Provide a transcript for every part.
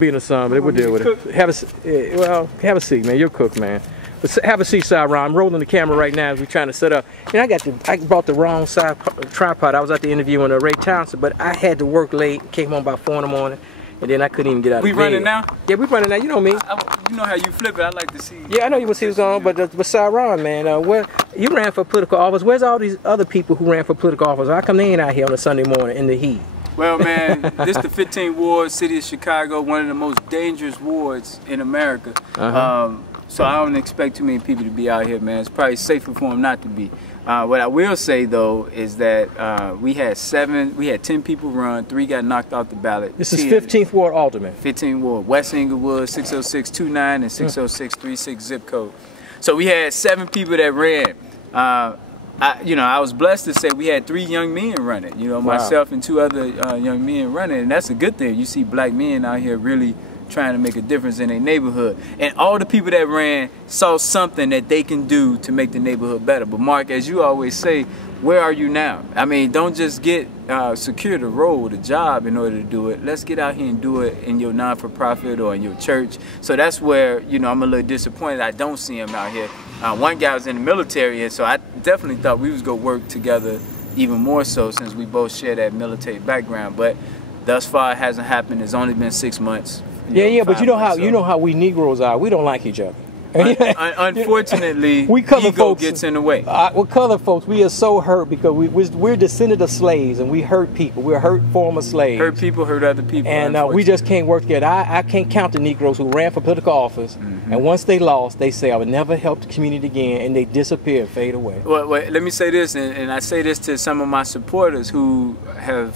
Being a son, but we'll deal with it. Have a seat, man. You're a cook, man. But have a seat, Syron. I'm rolling the camera right now as we're trying to set up. And I brought the wrong side tripod. I was at the interview with Ray Townsend, but I had to work late. Came home about 4 in the morning, and then I couldn't even get out of bed. We running now? Yeah, we running now. You know me. You know how you flip it. I like to see. Yeah, I know you want to see what's going on, but Syron, man, you ran for political office. Where's all these other people who ran for political office? How come they ain't out here on a Sunday morning in the heat? Well, man, this is the 15th ward, city of Chicago, one of the most dangerous wards in America. So I don't expect too many people to be out here, man. It's probably safer for them not to be. What I will say, though, is that we had 10 people run, 3 got knocked off the ballot. This is 15th Ward Alderman. 15th Ward, West Inglewood, 60629 and 60636 zip code. So we had 7 people that ran. I was blessed to say we had 3 young men running. You know, myself and 2 other young men running, and that's a good thing. You see black men out here really trying to make a difference in their neighborhood. And all the people that ran saw something that they can do to make the neighborhood better. But Mark, as you always say, where are you now? I mean, don't just secure the role, the job in order to do it. Let's get out here and do it in your non-for-profit or in your church. So that's where, you know, I'm a little disappointed I don't see him out here. One guy was in the military, and so I definitely thought we was going to work together even more so since we both share that military background. But thus far, it hasn't happened. It's only been 6 months. But you know how we Negroes are. We don't like each other. Unfortunately, ego gets in the way. With colored folks, we are so hurt because we're descended of slaves and we hurt people. We're hurt former slaves. Hurt people, hurt other people. And we just can't work together. I can't count the Negroes who ran for political office, and once they lost, they say, I would never help the community again, and they disappear and fade away. Well, let me say this, and I say this to some of my supporters who have,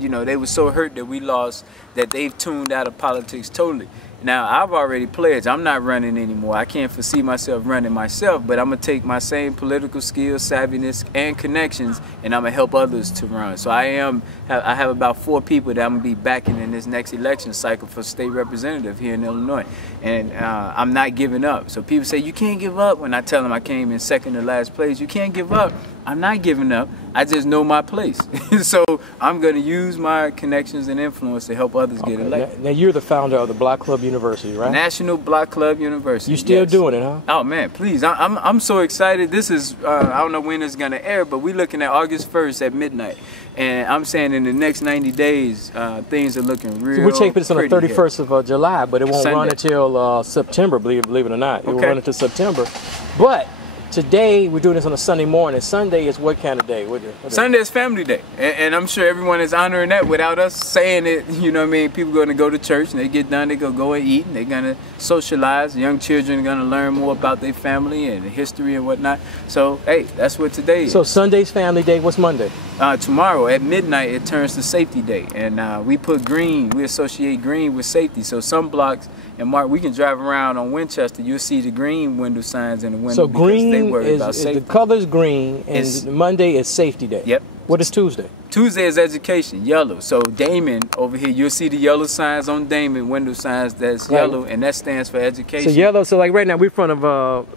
you know, they were so hurt that we lost that they've tuned out of politics totally. Now, I've already pledged I'm not running anymore. I can't foresee myself running myself, but I'm going to take my same political skills, savviness, and connections, and I'm going to help others to run. So I have about 4 people that I'm going to be backing in this next election cycle for state representative here in Illinois. And I'm not giving up. So people say, you can't give up. When I tell them I came in second to last place, you can't give up. I'm not giving up. I just know my place. So I'm going to use my connections and influence to help others get elected. Now, you're the founder of the Block Club University, right? National Block Club University. You still doing it, huh? Oh, man, please. I'm so excited. This is, I don't know when it's going to air, but we're looking at August 1st at midnight. And I'm saying in the next 90 days, things are looking real. So we're taping this on the 31st of July, but it won't Sunday. run until September, believe it or not. It will run until September. But today, we're doing this on a Sunday morning. Sunday is what kind of day? Sunday is family day. And I'm sure everyone is honoring that without us saying it. You know what I mean? People are going to go to church and they get done, they go and eat, and they're going to socialize. Young children are going to learn more about their family and history and whatnot. So, hey, that's what today is. So Sunday's family day. What's Monday? Tomorrow at midnight, it turns to safety day. And we put green, we associate green with safety. So some blocks, and Mark, we can drive around on Winchester, you'll see the green window signs in the window. So green is the color's green, and Monday is safety day. Yep. What is Tuesday? Tuesday is education, yellow. So Damon over here, you'll see the yellow signs on Damon, window signs that's yellow, and that stands for education. So yellow, so like right now we're in front of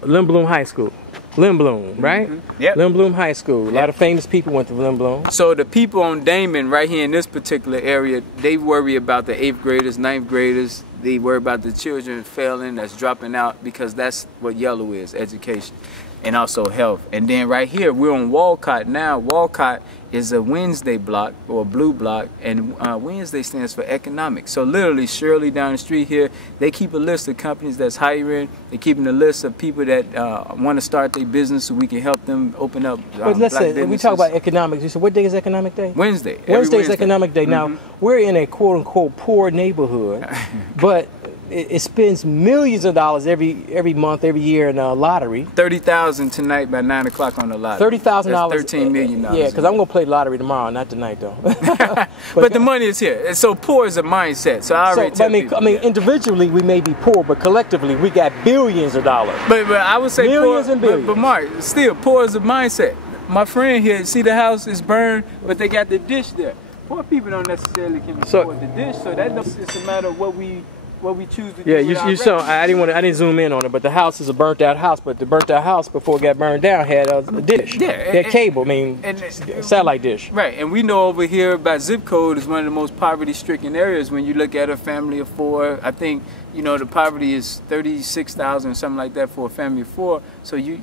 Lindblom High School. Lindblom, right? Yep. Lindblom High School. A lot of famous people went to Lindblom. So the people on Damon right here in this particular area, they worry about the 8th graders, 9th graders. They worry about the children failing, that's dropping out, because that's what yellow is, education. And also health. And then right here, we're on Walcott now. Walcott is a Wednesday block, or a blue block, and Wednesday stands for economics. So literally, Shirley down the street here, they keep a list of companies that's hiring. They're keeping a list of people that want to start their business so we can help them open up But listen, when we talk about economics, you said, what day is economic day? Wednesday. Wednesday is economic day. Now, we're in a quote-unquote poor neighborhood, but it spends millions of dollars every month, every year in a lottery. $30,000 tonight by 9 o'clock on the lottery. $30,000. $13 million. Yeah, because I'm gonna play lottery tomorrow, not tonight though. but the money is here. And so poor is a mindset. So I already tell people. I mean, individually we may be poor, but collectively we got billions of dollars. But I would say millions and billions. But Mark, still poor is a mindset. My friend here, see the house is burned, but they got the dish there. Poor people don't necessarily can afford the dish, so it's a matter of what we what we choose to do. Yeah, with you our saw. revenue. I didn't zoom in on it, but the house is a burnt out house. But the burnt out house before it got burned down had a dish. Yeah, had cable. I mean, and satellite dish. Right, and we know over here by zip code is one of the most poverty-stricken areas. When you look at a family of 4, I think the poverty is 36,000 or something like that for a family of 4. So you're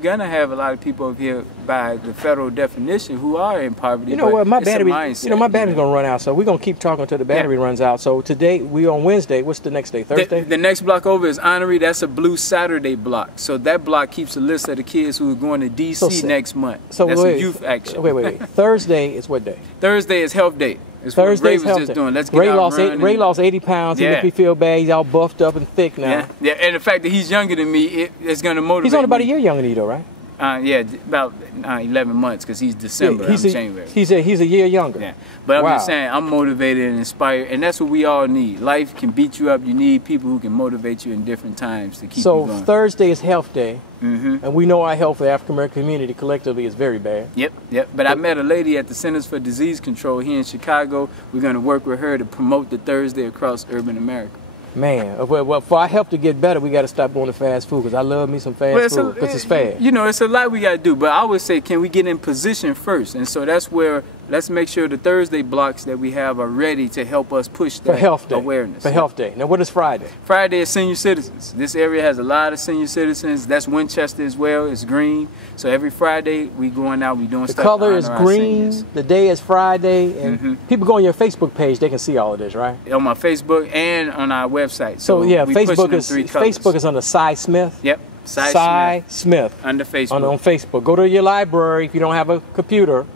gonna have a lot of people over here by the federal definition who are in poverty. You know what? My it's a battery. mindset, My battery's gonna run out. So we're gonna keep talking until the battery runs out. So today we on Wednesday. What's the next day? Thursday. The next block over is Honorary. That's a Blue Saturday block. So that block keeps a list of the kids who are going to DC next month. So that's a youth action. Wait. Thursday is what day? Thursday is Health Day. It's Thursday what Ray was just doing. Let's get Ray lost 80 pounds. He makes me feel bad. He's all buffed up and thick now. Yeah. And the fact that he's younger than me, it's going to motivate. He's only about me. a year younger than you, though, right? About 11 months because he's December. I'm January. He's a year younger. Yeah, but I'm just saying, I'm motivated and inspired, and that's what we all need. Life can beat you up. You need people who can motivate you in different times to keep you going. So Thursday is Health Day, and we know our health for the African American community collectively is very bad. Yep. But I met a lady at the Centers for Disease Control here in Chicago. We're going to work with her to promote the Thursday across urban America. Man, well, for our health to get better, we got to stop going to fast food because I love me some fast food because it's fast. It's a lot we got to do, but I would say, can we get in position first? And so that's where, let's make sure the Thursday blocks that we have are ready to help us push that awareness. For Health Day. Now, what is Friday? Friday is senior citizens. This area has a lot of senior citizens. That's Winchester as well. It's green. So every Friday, we going out, we doing stuff. The color is green. The day is Friday. And people go on your Facebook page, they can see all of this, right? On my Facebook and on our website. So yeah, Facebook is under Cy Smith. Yep. Cy Smith. Under Facebook. On Facebook. Go to your library if you don't have a computer.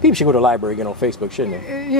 People should go to the library and get on Facebook, shouldn't they?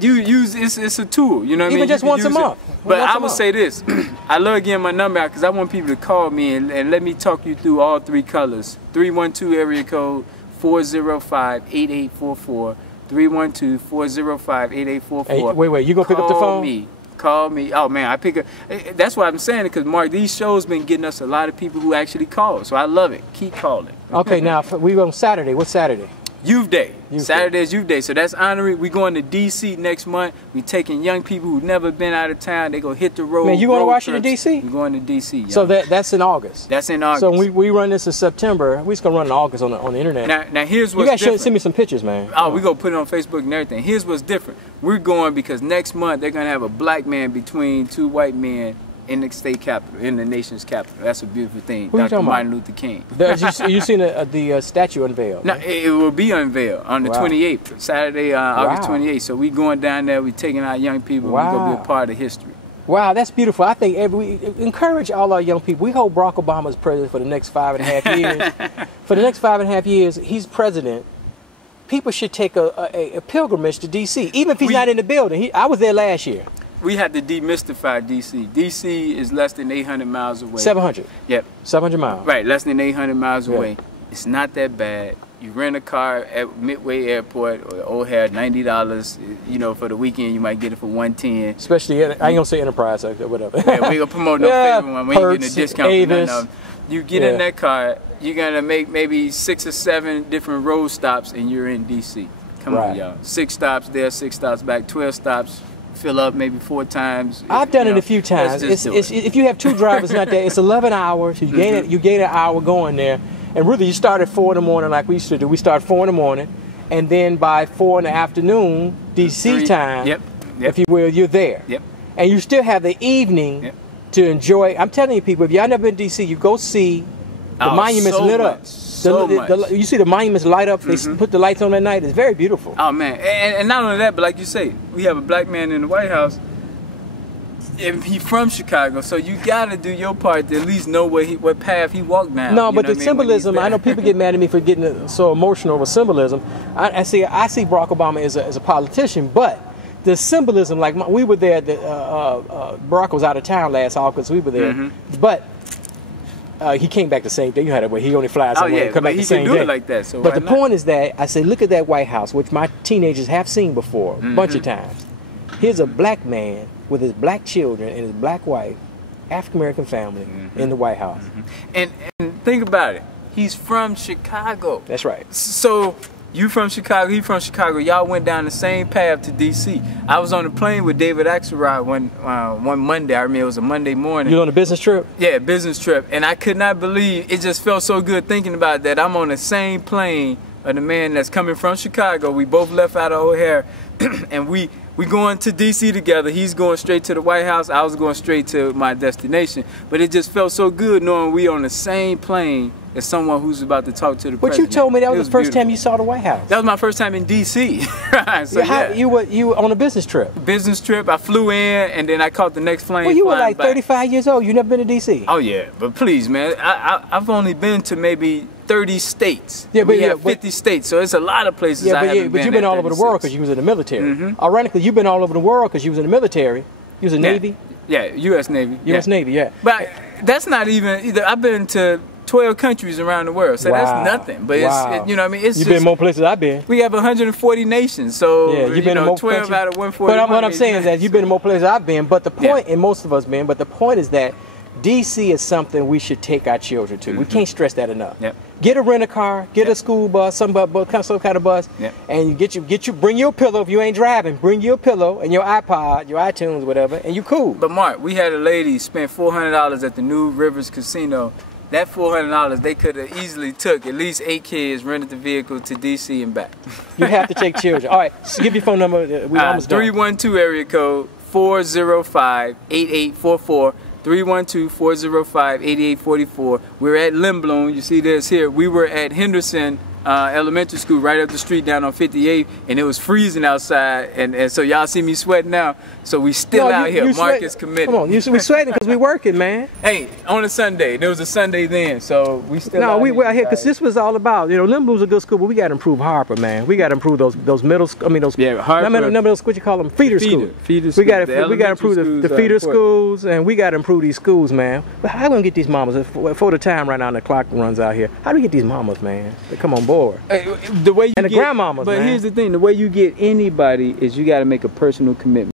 You use it's a tool. You know what I mean? Even just once a month. But I would say this: I love getting my number out because I want people to call me and let me talk you through all 3 colors. 312 area code 405-8844. 312-405-8844. Hey, wait, you gonna pick up the phone? Call me. Oh man, I pick up. That's why I'm saying it, because Mark, these shows been getting us a lot of people who actually call. So I love it. Keep calling. Okay, now we on Saturday. What's Saturday? Youth Day. Saturday is Youth Day. So that's honorary. We going to DC next month. We taking young people who've never been out of town. They go hit the road. Man, you going to Washington D.C.? We going to D.C. Y'all. So that's in August. That's in August. So we run this in September. We just gonna run in August on the internet. Now here's what's you guys different. Send me some pictures, man. Oh, we gonna put it on Facebook and everything. Here's what's different. We're going because next month they're gonna have a black man between 2 white men in the state capital, in the nation's capital. That's a beautiful thing. Dr. Martin Luther King. You seen the statue unveiled? No, it will be unveiled on the 28th, Saturday, August 28th. So we going down there. We taking our young people. We're gonna be a part of history. Wow, that's beautiful. I think we encourage all our young people. We hope Barack Obama is president for the next 5.5 years. For the next 5.5 years, he's president. People should take a pilgrimage to D.C., even if he's not in the building. I was there last year. We have to demystify D.C. D.C. is less than 800 miles away. 700. Yep. 700 miles. Right, less than 800 miles away. It's not that bad. You rent a car at Midway Airport or O'Hare, $90. For the weekend you might get it for $110. Especially, I ain't gonna say Enterprise or whatever. Yeah, we gonna promote no favorite one. We ain't getting a discount for none of them. You get in that car, you're gonna make maybe 6 or 7 different road stops, and you're in D.C. Come on, y'all. 6 stops there, 6 stops back, 12 stops. Fill up maybe 4 times. I've done it a few times. If you have 2 drivers, not that. It's 11 hours. You gain an hour going there, and really you start at 4 in the morning like we used to do. We start 4 in the morning, and then by 4 in the afternoon, DC time, if you will, you're there. Yep. And you still have the evening to enjoy. I'm telling you, people, if y'all never been to DC, you go see the monuments lit up. You see the monuments light up. They put the lights on at night. It's very beautiful. Oh man, and not only that, but like you say, we have a black man in the White House. And he's from Chicago, so you gotta do your part to at least know what path he walked down. No, but the symbolism. I know people get mad at me for getting so emotional with symbolism. I see Barack Obama as a politician, but the symbolism, like we were there. Barack was out of town last August. We were there, but. He came back the same day. You had it where he only flies somewhere and come back the same day. He can do it like that. So but the point is that I say, look at that White House, which my teenagers have seen before a bunch of times. Here's a black man with his black children and his black wife, African American family in the White House. And think about it. He's from Chicago. That's right. So You from Chicago, he from Chicago. Y'all went down the same path to DC. I was on the plane with David Axelrod one Monday. I remember it was a Monday morning. You on a business trip? Yeah, business trip. And I could not believe, it just felt so good thinking about that. I'm on the same plane of the man that's coming from Chicago. We both left out of O'Hare, and we going to DC together. He's going straight to the White House. I was going straight to my destination. But it just felt so good knowing we on the same plane as someone who's about to talk to the president. But you told me that was the first time you saw the White House. That was my first time in DC. So yeah. You were on a business trip? Business trip. I flew in and then I caught the next plane. Well, you were like back. 35 years old. You never been to DC? Oh yeah, but please, man, I've only been to maybe 30 states. Yeah, but we have 50 states, so it's a lot of places. Yeah, I haven't been. But you've been all over the world because you was in the military. Ironically, you've been all over the world because you was in the military. You was in Navy. Yeah, U.S. Navy. U.S. Navy, yeah. But that's not even either. I've been to 12 countries around the world, so that's nothing. But it's, you know what I mean? It's you've been more places I've been. We have 140 nations, so yeah, you've been in more 12 countries. out of 140. But what I'm saying is that you've been in more places I've been. But the point, and most of us been. But the point is that DC is something we should take our children to. We can't stress that enough. Get a rent-a-car, get a school bus, some kind of bus, and bring your pillow if you ain't driving. Bring your pillow and your iPod, your iTunes, whatever, and you cool. But Mark, we had a lady spend $400 at the New Rivers Casino. That $400 they could have easily took at least 8 kids, rented the vehicle to DC and back. You have to take children. All right, so give your phone number. We almost done. 312 area code 405-8844. 312-405-8844. We're at Limblom. You see this here. We were at Henderson Elementary School right up the street down on 58, and it was freezing outside, and so y'all see me sweating now. So we still out here. Mark is committed. Come on, we sweating because we working, man. Hey, on a Sunday. There was a Sunday then, so we still out we out here because this was all about, you know, Limblom's a good school, but we got to improve Harper, man. We got to improve those middle, Harper. Middle schools, what you call them, feeder schools. Feeder schools. We got to improve the feeder schools, and we got to improve these schools, man. But how are we gonna get these mamas for the time right now? And the clock runs out here. How do we get these mamas, man? They come on board. The way you and the grandmamas, but man. Here's the thing: the way you get anybody is you got to make a personal commitment.